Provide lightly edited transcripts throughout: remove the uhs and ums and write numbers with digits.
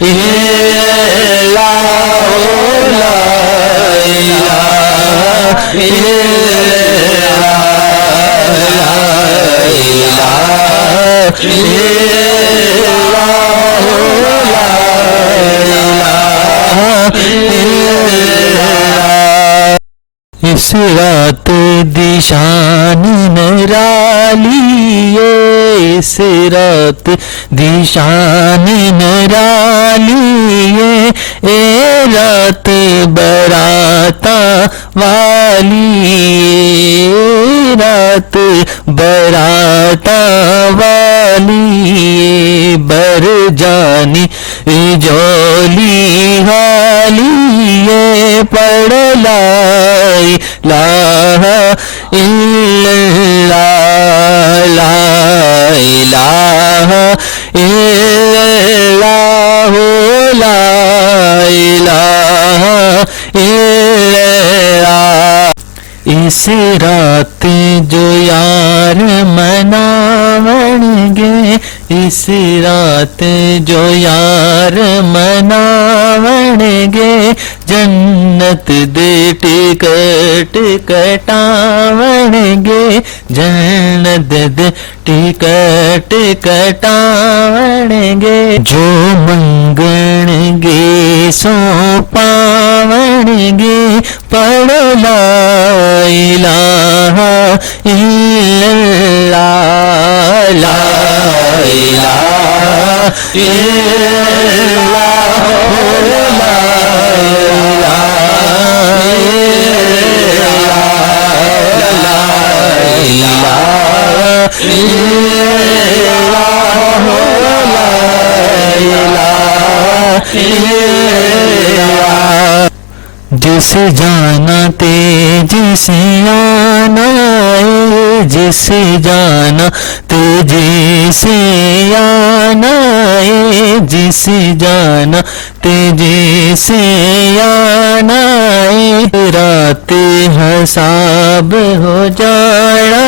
إلا لا إله إلا لا إله إلا لا إله إلا اس رات دی شان نرالی ہے، اس رات دی شان نرالی ہے، اے رات براتا والی ہے، رات براتا والی ہے، بر جانی جولی حالی ہے، پڑھ لا الہ الا اللہ، لا الہ الا اللہ، لا الہ الا اللہ۔ اس رات جو یار مناون گے، اس رات جو یار مناون گے، جنت دے ٹکٹ کٹاون گے، جنت دے ٹکٹ کٹاون گے، جو منگن گے سو پاون گے، پڑھ لا الہ الا اللہ، لا الہ الا جس جانا تے جس آنا ہے، جس جانا تے جس آنا ہے، جس جانا تے جس آنا ہے، رات حساب ہو جانا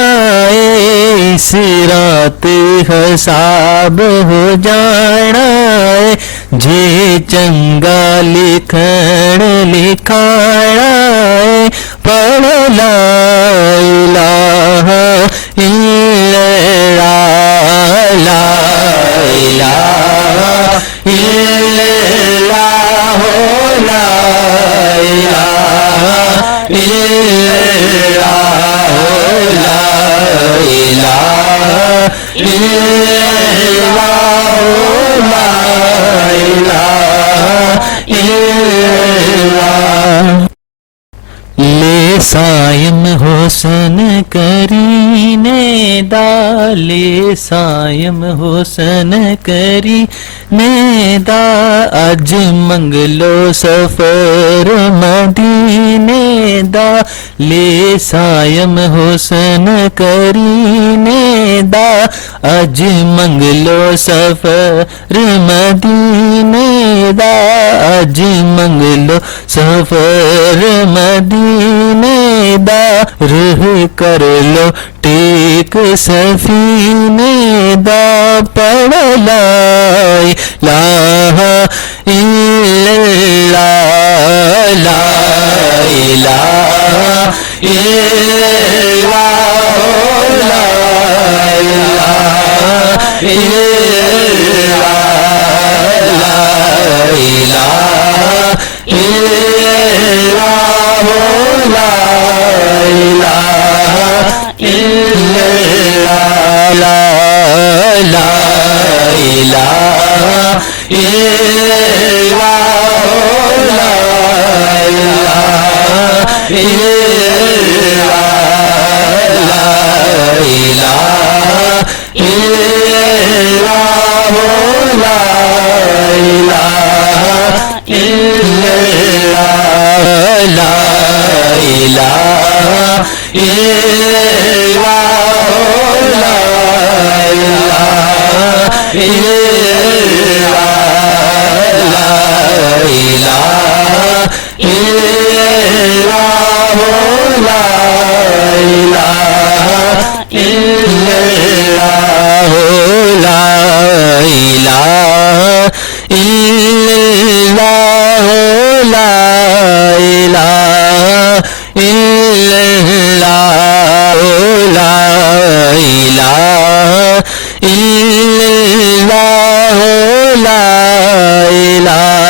ہے، اس رات حساب ہو جانا ہے، جے چنگا لکھن لکھانا ہے، پڑھ لا الہ الا اللہ، لا الہ الا اللہ، لا الہ الا اللہ، لا الہ الا اللہ۔ لے سائم حسن کرینے دا، لے سائم حسن کرینے دا، اج منگلو سفر مدینے دا، لے سائم حسن کرینے دا، اج منگلو سفر مدینے دا، اج منگلو سفر مدینے دا، رہ کر لو ٹیک سفینے دا، پڑھ لا الہ الا اللہ، لا الہ الا اللہ، لا الہ الا إلا لا الہ الا اللہ لا الہ الا اللہ لا الہ